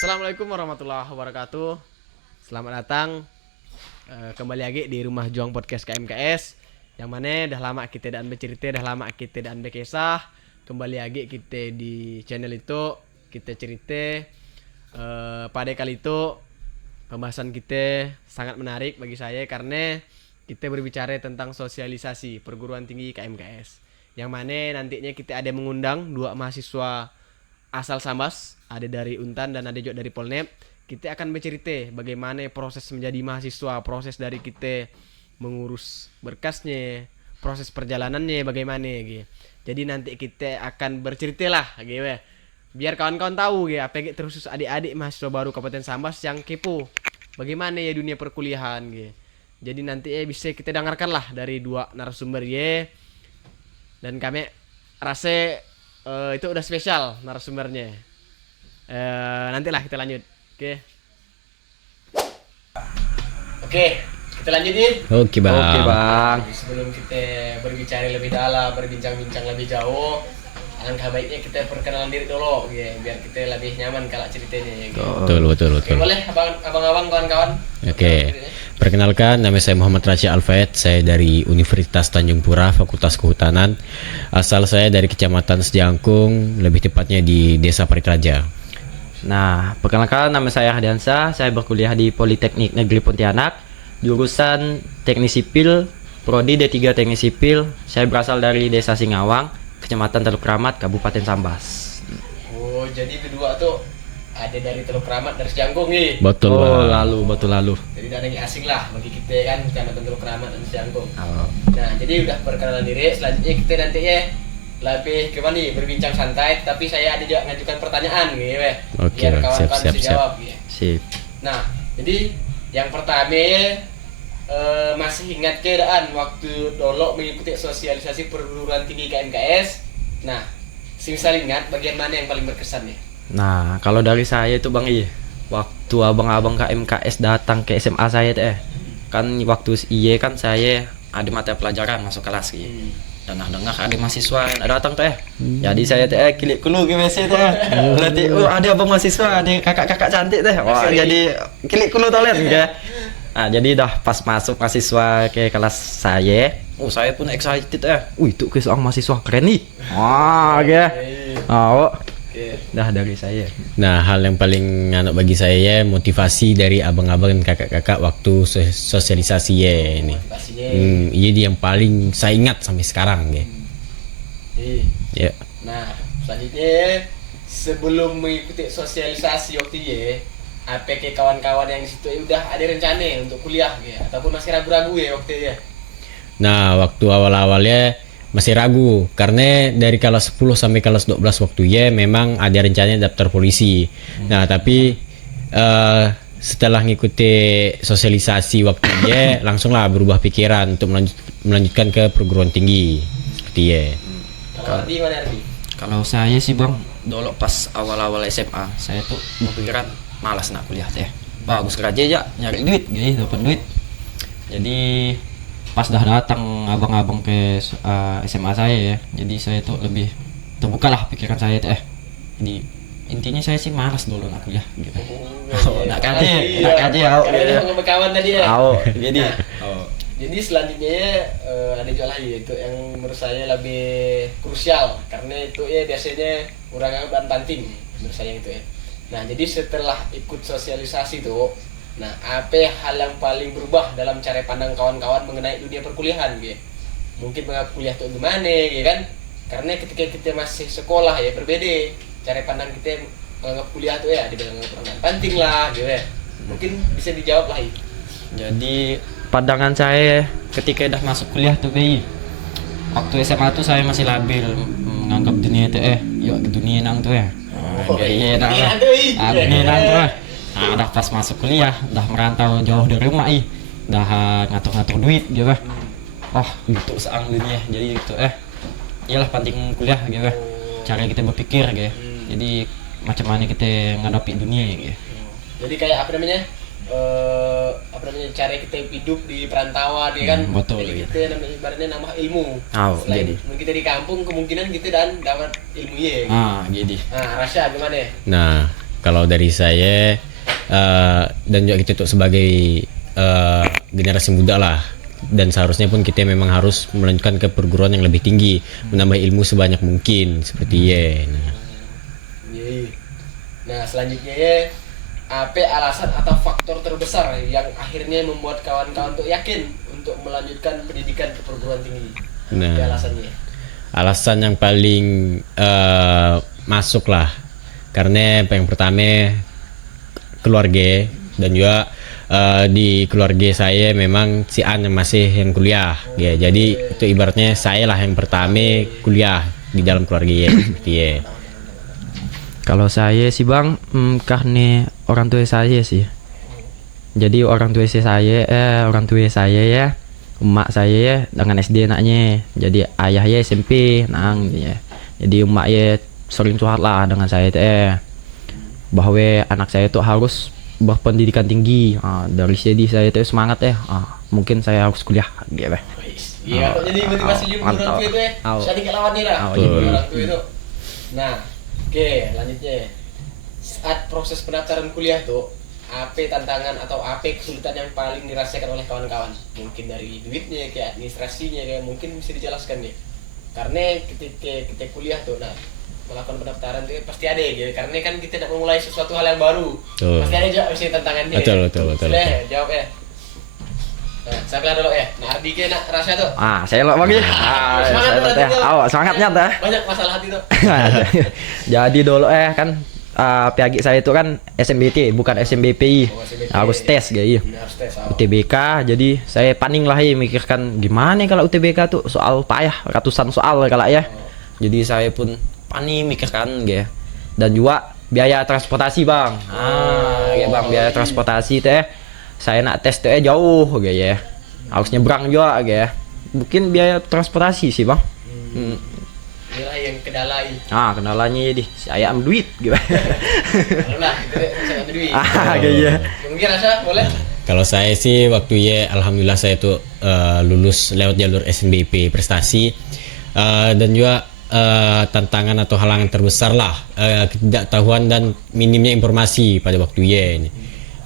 Assalamualaikum warahmatullahi wabarakatuh. Selamat datang kembali lagi di Rumah Juang Podcast KMKS. Yang mana dah lama kita dan bercerita, dah lama kita dan berkisah. Kembali lagi kita di channel itu kita cerita. Pada kali itu pembahasan kita sangat menarik bagi saya karena kita berbicara tentang sosialisasi perguruan tinggi KMKS. Yang mana nantinya kita ada mengundang dua mahasiswa asal Sambas, ada dari Untan dan ada juga dari Polnep. Kita akan bercerita bagaimana proses menjadi mahasiswa, proses dari kita mengurus berkasnya, proses perjalanannya bagaimana gitu. Jadi nanti kita akan bercerita lah gitu ya. Biar kawan-kawan tahu gitu, apa terus adik-adik mahasiswa baru Kabupaten Sambas yang kepo bagaimana ya dunia perkuliahan gitu. Jadi nanti bisa kita dengarkan lah dari dua narasumber ya. Dan kami rasa itu udah spesial narasumbernya. Nantilah kita lanjut. Oke, kita lanjut nih. Oke bang. Jadi sebelum kita berbicara lebih dalam, berbincang-bincang lebih jauh, alangkah baiknya kita perkenalan diri dulu, biar kita lebih nyaman kalau ceritanya. Betul. Oke, boleh abang-abang kawan-kawan. Oke. Perkenalkan, nama saya Muhammad Rasya Alfayed. Saya dari Universitas Tanjung Pura, Fakultas Kehutanan. Asal saya dari Kecamatan Sejangkung, lebih tepatnya di Desa Paritraja. Nah, perkenalkan nama saya Hadiansa. Saya berkuliah di Politeknik Negeri Pontianak, jurusan Teknik Sipil, prodi D3 Teknik Sipil. Saya berasal dari Desa Singawang, Kecamatan Teluk Kramat, Kabupaten Sambas. Oh, jadi kedua tuh ada dari Teluk Kramat, dari Sejangkung nih. Betul bang. Lalu. Jadi ada yang asing lah bagi kita kan, Kecamatan Teluk Kramat dan Sejangkung. Oh. Nah, jadi udah perkenalan diri. Selanjutnya kita nanti lebih ke mana nih, berbincang santai, tapi saya ada juga ngajukan pertanyaan gitu ya. Oke, Biar kawan-kawan bisa jawab gitu. Sip. Nah, jadi yang pertama masih ingat keadaan waktu dulu mengikuti sosialisasi perguruan tinggi KMKS. Nah, semisal ingat bagian mana yang paling berkesan ya? Nah, kalau dari saya itu Bang waktu abang-abang KMKS datang ke SMA saya kan waktu kan saya ada mata pelajaran masuk kelas gitu. Dan dengar ada mahasiswa yang datang Jadi saya kilik dulu ke WC Nanti ada abang mahasiswa, ada kakak-kakak cantik Wah, jadi kilik dulu toilet gitu. Nah, jadi dah pas masuk mahasiswa ke kelas saya pun excited itu ke seorang mahasiswa keren nih. Wah, dah dari saya. Nah, hal yang paling bagi saya motivasi dari abang-abang dan kakak-kakak waktu sosialisasi ya ini. Ini yang paling saya ingat sampai sekarang ya. Ya. Nah, selanjutnya sebelum mengikuti sosialisasi waktu apa ke kawan-kawan yang di situ udah ada rencana untuk kuliah ya, ataupun masih ragu-ragu ya waktu Nah, waktu awal-awalnya masih ragu karena dari kelas 10 sampai kelas 12 waktu memang ada rencananya daftar polisi. Nah, tapi setelah ngikuti sosialisasi waktu langsunglah berubah pikiran untuk melanjutkan ke perguruan tinggi seperti Kalau Ardi mana Ardi? Kalau saya sih Bang, dulu pas awal-awal SMA saya tuh berpikiran malas nak kuliah bagus kerja aja nyari duit gitu, dapat duit. Jadi pas dah datang abang-abang ke SMA saya ya, jadi saya tuh lebih terbuka lah pikiran saya Jadi intinya saya sih malas dulu nak kuliah gitu. Nak kaji berkawan tadi ya. Jadi jadi selanjutnya ada juga lagi itu yang menurut saya lebih krusial karena itu biasanya kurang banting menurut saya itu Nah, jadi setelah ikut sosialisasi tuh, nah apa hal yang paling berubah dalam cara pandang kawan-kawan mengenai dunia perkuliahan gitu? Mungkin mengaku kuliah tuh gimana ya kan? Karena ketika kita masih sekolah ya berbeda cara pandang kita menganggap kuliah tuh dibilang penting lah gitu ya. Mungkin bisa dijawab lah Jadi pandangan saya ketika udah masuk kuliah tuh waktu SMA tuh saya masih labil menganggap dunia itu dunia nang tuh dunia nang tuh. Nah, udah pas masuk kuliah, udah merantau jauh dari rumah udah ngatur-ngatur duit gitu. Gitu seang dunia. Jadi gitu iyalah penting kuliah gitu. Cara kita berpikir gitu. Jadi macam mana kita ngadapi dunia gitu. Jadi kayak apa namanya cara kita hidup di perantauan kan. Betul. Jadi kita ibaratnya nambah ilmu. Jadi kita di kampung kemungkinan kita dan dapat ilmu jadi. Nah, Rasya gimana? Nah, Kalau dari saya dan juga kita tuh sebagai generasi muda lah, dan seharusnya pun kita memang harus melanjutkan ke perguruan yang lebih tinggi, menambah ilmu sebanyak mungkin seperti ya. Nah selanjutnya ya, apa alasan atau faktor terbesar yang akhirnya membuat kawan-kawan tuh yakin untuk melanjutkan pendidikan ke perguruan tinggi? Nah, Apa alasannya? alasan yang paling masuk lah, karena yang pertama keluarga, dan juga di keluarga saya memang si An yang masih yang kuliah ya, jadi itu ibaratnya saya lah yang pertama kuliah di dalam keluarga ya, seperti ya. Kalau saya sih bang, karena orang tua saya sih. Jadi orang tua saya ya, emak saya ya dengan SD anaknya. Jadi ayahnya SMP nang ya. Jadi emak ya sering curhat lah dengan saya bahwa anak saya tuh harus berpendidikan tinggi. Dari jadi saya tuh semangat mungkin saya harus kuliah gitu. Iya, jadi motivasi juga orang tua itu ya. Jadi kayak lawan nih lah. Orang tua itu. Nah, oke, lanjutnya. Saat proses pendaftaran kuliah tuh, apa tantangan atau apa kesulitan yang paling dirasakan oleh kawan-kawan? Mungkin dari duitnya, kayak administrasinya, kayak mungkin bisa dijelaskan ya. Karena ketika kita kuliah tuh, nah melakukan pendaftaran tuh pasti ada ya, karena kan kita tidak memulai sesuatu hal yang baru. Pasti ada juga mesti tantangannya. Betul. Jawab ya. Nah, saya bilang dulu ya. Nah, Ardi ke nak rasa tuh. Saya lo bang ya. Semangatnya tuh. Banyak masalah hati tuh. Jadi dulu kan PAG saya itu kan SMBT bukan SMBPI. Harus tes gitu. Harus tes. UTBK, jadi saya paning lah ya mikirkan gimana kalau UTBK tuh soal payah ratusan soal kalau ya. Jadi saya pun panik mikirkan gitu. Dan juga biaya transportasi bang. Bang biaya transportasi teh. Saya nak tes tuh jauh gitu ya. Harus nyebrang juga gitu ya. Mungkin biaya transportasi sih bang. Inilah yang kendalai. Kendalanya jadi saya ambil duit gitu. Lah, saya ambil duit. Gitu. Mungkin rasa boleh. Kalau saya sih waktu ya alhamdulillah saya tuh lulus lewat jalur SNBP prestasi, dan juga tantangan atau halangan terbesar lah ketidaktahuan dan minimnya informasi pada waktu ya ini.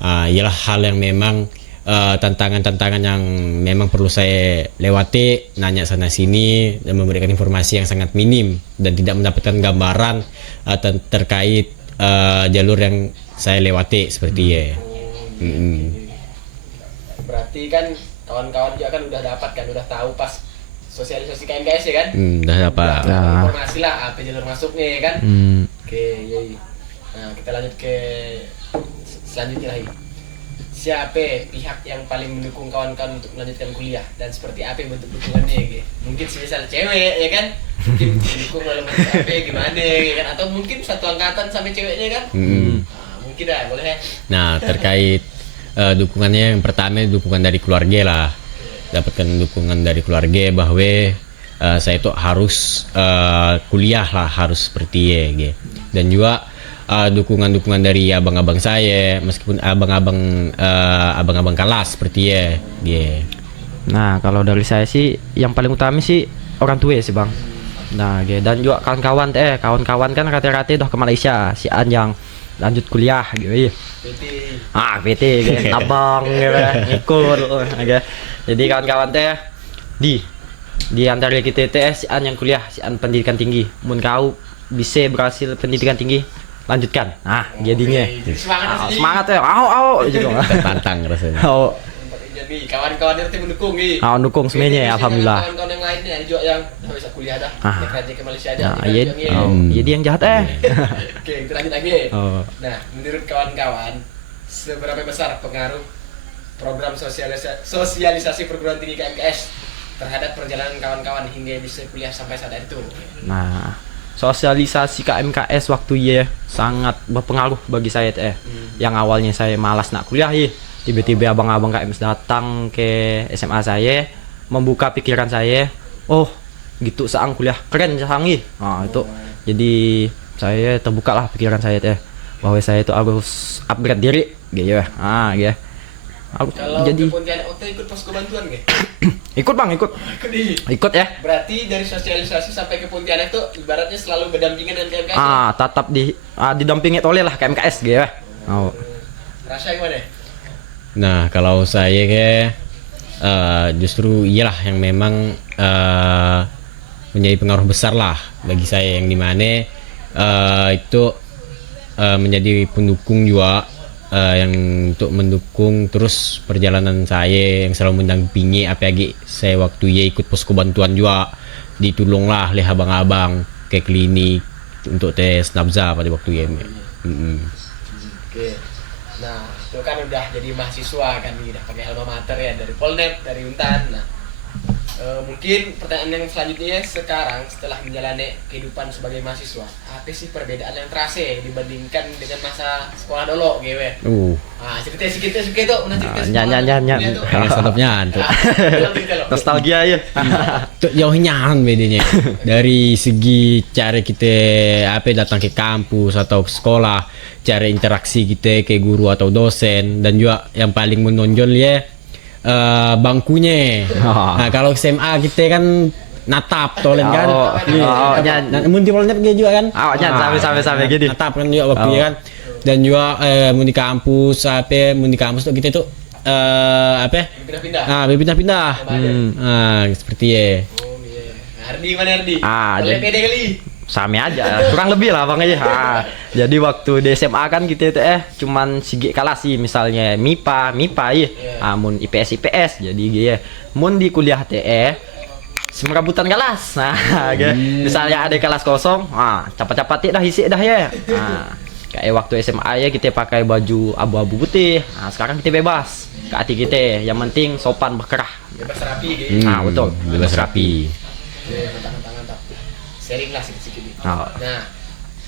Ialah hal yang memang tantangan-tantangan yang memang perlu saya lewati, nanya sana sini dan memberikan informasi yang sangat minim dan tidak mendapatkan gambaran terkait jalur yang saya lewati seperti ya. Berarti kan kawan-kawan juga kan udah dapat kan, udah tahu pas sosialisasi KMKS ya kan? Udah dapat. Informasi lah apa jalur masuknya ya kan? Oke, yoi. Nah, kita lanjut ke selanjutnya lagi. Siapa pihak yang paling mendukung kawan-kawan untuk melanjutkan kuliah dan seperti apa bentuk dukungannya gitu? Mungkin semisal cewek ya kan? Mungkin didukung dalam bentuk apa gimana ya kan? Atau mungkin satu angkatan sampai ceweknya kan? Mungkin dah, boleh ya? Nah, terkait dukungannya yang pertama dukungan dari keluarga lah. Dapatkan dukungan dari keluarga bahwa saya itu harus kuliah lah, harus seperti ya gitu. Dan juga dukungan-dukungan dari abang-abang saya, meskipun abang-abang kelas seperti ya gitu. Nah, kalau dari saya sih yang paling utama sih orang tua sih bang. Nah, gitu. Dan juga kawan-kawan kan rata-rata udah ke Malaysia, si Anjang lanjut kuliah gitu. PT gitu, abang gitu, ngikut gitu. Jadi kawan-kawan di antara kita si An yang kuliah, si An pendidikan tinggi. Mun kau bisa berhasil pendidikan tinggi, lanjutkan. Jadinya semangat ya. Gitu. Tertantang rasanya. Jadi kawan-kawan itu mendukung nih. Dukung semuanya ya, alhamdulillah. Kawan-kawan yang lainnya juga yang bisa kuliah dah. Kerja ke Malaysia aja. Jadi yang jahat Oke, kita lanjut lagi. Nah, menurut kawan-kawan, seberapa besar pengaruh program sosialisasi perguruan tinggi KMKS terhadap perjalanan kawan-kawan hingga bisa kuliah sampai saat itu? Nah, sosialisasi KMKS waktu sangat berpengaruh bagi saya Yang awalnya saya malas nak kuliah tiba-tiba abang-abang KMKS datang ke SMA saya, membuka pikiran saya. Oh, gitu saang kuliah keren saang itu. Jadi saya terbuka lah pikiran saya bahwa saya itu harus upgrade diri gitu ya. Gitu. Kalau Jadi ke Pontianak waktu ikut posko bantuan nggak? Ikut bang, ikut. Ikut ya. Berarti dari sosialisasi sampai ke Pontianak tuh ibaratnya selalu berdampingan dengan KMKS. Tetap didampingi oleh lah KMKS gitu ya. Oh. Rasa gimana? Nah, kalau saya justru iyalah yang memang menjadi pengaruh besar lah bagi saya, yang dimana itu menjadi pendukung juga, yang untuk mendukung terus perjalanan saya, yang selalu mendampingi apalagi saya waktu ya ikut posko bantuan juga, ditolong lah oleh abang-abang ke klinik untuk tes nabza pada waktu ya. Oke. Nah, itu kan udah jadi mahasiswa kan, udah pakai alma mater ya, dari Polnet, dari Untan. Nah, mungkin pertanyaan yang selanjutnya sekarang setelah menjalani kehidupan sebagai mahasiswa, apa sih perbedaan yang terasa dibandingkan dengan masa sekolah dulu gitu ya? Cerita sedikit itu, mana cerita Nyan. Setupnya tuh. Nostalgia ya. Tuh jauhnya bedanya dari segi cara kita datang ke kampus atau sekolah, cara interaksi kita ke guru atau dosen, dan juga yang paling menonjol ya bangkunya. Nah, kalau SMA kita kan natap tolen kan. Mun di Polnet juga kan. Sampai gini. Natap kan juga waktu kan. Dan juga mun di kampus mun di kampus tuh kita tuh pindah-pindah. Seperti ya. Oh iya. Ardi mana Ardi? Jadi pede kali. Sama aja, kurang lebih lah bang aja. Jadi waktu di SMA kan kita itu cuman sigi kelas sih, misalnya MIPA ya. Mun IPS jadi gitu. Mun di kuliah semerabutan kelas. Nah, misalnya ada kelas kosong, cepat-cepat dah isi dah ya. Kayak waktu SMA ya kita pakai baju abu-abu putih. Sekarang kita bebas. Ke hati kita, yang penting sopan berkerah. Bebas rapi gitu. Betul. Bebas rapi. Mantap. Sharing lah sedikit. Oh. Nah,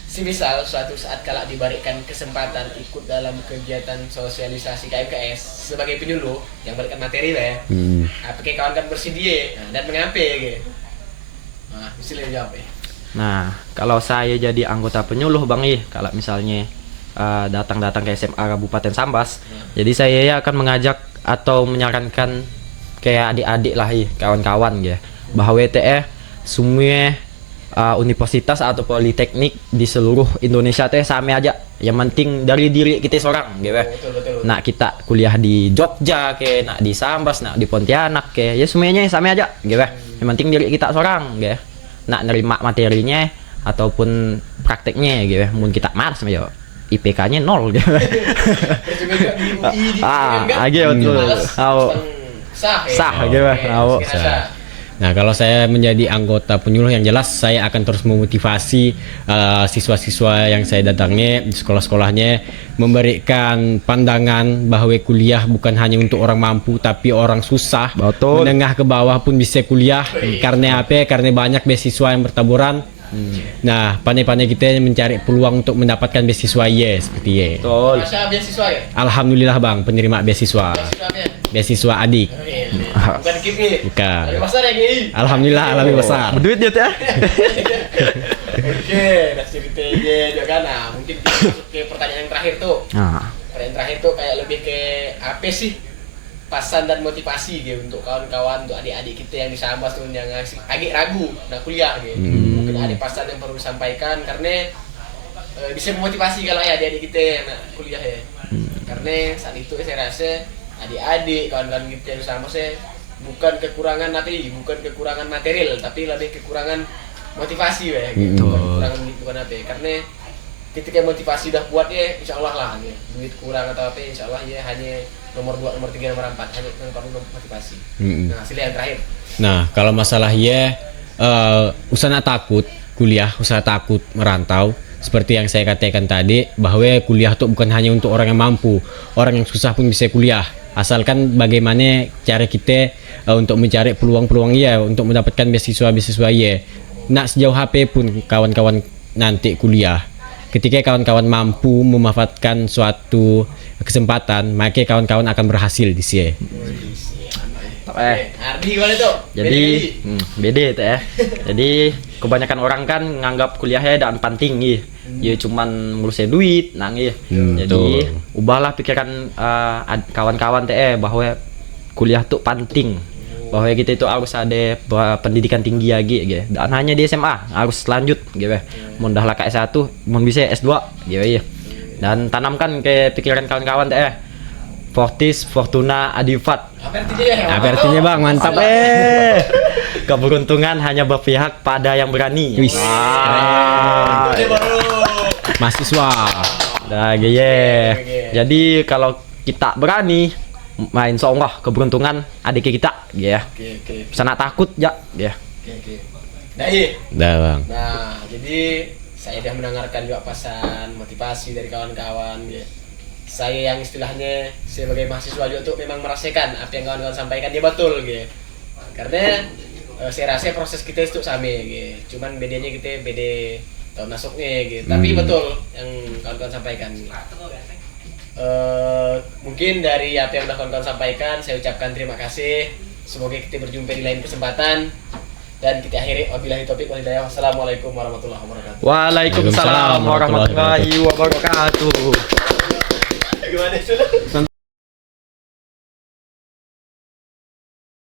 semisal suatu saat kalau diberikan kesempatan ikut dalam kegiatan sosialisasi KMKS sebagai penyuluh yang berikan materi lah ya, apakah kawan-kawan bersedia dan mengapa gitu? Nah, bisa jawab ya. Nah, kalau saya jadi anggota penyuluh bang kalau misalnya datang ke SMA Kabupaten Sambas, jadi saya akan mengajak atau menyarankan kayak adik-adik lah kawan-kawan bahwa semua universitas atau politeknik di seluruh Indonesia sama aja. Yang penting dari diri kita seorang Betul. Nah, kita kuliah di Jogja nak di Sambas, nak di Pontianak ya semuanya sama aja Yang penting diri kita seorang nak nerima materinya ataupun prakteknya mun kita malas aja IPK-nya 0 Sah. Nah, kalau saya menjadi anggota penyuluh, yang jelas saya akan terus memotivasi siswa-siswa yang saya datangi di sekolah-sekolahnya, memberikan pandangan bahwa kuliah bukan hanya untuk orang mampu tapi orang susah. Betul. Menengah ke bawah pun bisa kuliah. Karena apa? Karena banyak beasiswa yang bertaburan. Nah, pandai-pandai kita mencari peluang untuk mendapatkan beasiswa seperti Betul. Masa beasiswa ya? Alhamdulillah bang, penerima beasiswa. Beasiswa adik. Bukan KIP. Bukan. Lebih besar ya KI. Alhamdulillah lebih besar. Berduit dia Oke, udah cerita juga kan. Nah, mungkin kita masuk ke pertanyaan yang terakhir tuh. Pertanyaan terakhir tuh kayak lebih ke apa sih pesan dan motivasi untuk kawan-kawan, untuk adik-adik kita yang di Sambas tuh yang agak ragu nak kuliah Mungkin ada pesan yang perlu disampaikan karena bisa memotivasi kalau adik-adik kita yang nak kuliah ya. Karena saat itu saya rasa adik-adik kawan-kawan kita yang sama bukan kekurangan material tapi lebih kekurangan motivasi bukan apa karena ketika motivasi udah kuat insya Allah lah duit kurang atau apa insya Allah hanya nomor 2, nomor 3, nomor 4 hanya perlu motivasi. Nah, hasil yang terakhir. Nah, kalau masalah usah takut kuliah, usah takut merantau. Seperti yang saya katakan tadi, bahwa kuliah itu bukan hanya untuk orang yang mampu, orang yang susah pun bisa kuliah. Asalkan bagaimana cara kita untuk mencari peluang-peluang untuk mendapatkan beasiswa-beasiswa Nak sejauh HP pun kawan-kawan nanti kuliah. Ketika kawan-kawan mampu memanfaatkan suatu kesempatan, maka kawan-kawan akan berhasil di sini. Ardi gimana tuh? Jadi beda itu Jadi kebanyakan orang kan nganggap kuliahnya dan penting ya cuman ngurusin duit Jadi ubahlah pikiran kawan-kawan bahwa kuliah tuh penting. bahwa kita itu harus ada pendidikan tinggi lagi gitu. Dan hanya di SMA harus lanjut gitu. Mun dah lah S1, mun bisa S2 gitu ya. Dan tanamkan ke pikiran kawan-kawan teh. Fortis, Fortuna, Adipat. Apa artinya Bang? Mantap Keberuntungan hanya berpihak pada yang berani. Wis. Mahasiswa. Nah, yeah. Jadi kalau kita berani, insya Allah keberuntungan adik kita, ya. Oke. Sana takut ya, ya. Oke. Nah, iya. Dah Bang. Nah, jadi saya sudah mendengarkan juga pesan motivasi dari kawan-kawan ya. Saya yang istilahnya sebagai mahasiswa juga tuh memang merasakan apa yang kawan-kawan sampaikan dia betul gitu. Karena saya rasa proses kita itu sama gitu. Cuman bedanya kita beda tahun masuknya gitu. Tapi betul yang kawan-kawan sampaikan. Mungkin dari apa yang udah kawan-kawan sampaikan saya ucapkan terima kasih. Semoga kita berjumpa di lain kesempatan. Dan kita akhiri wabillahi taufiq wal hidayah. Wassalamualaikum warahmatullahi wabarakatuh. Waalaikumsalam warahmatullahi wabarakatuh. Gimana sih?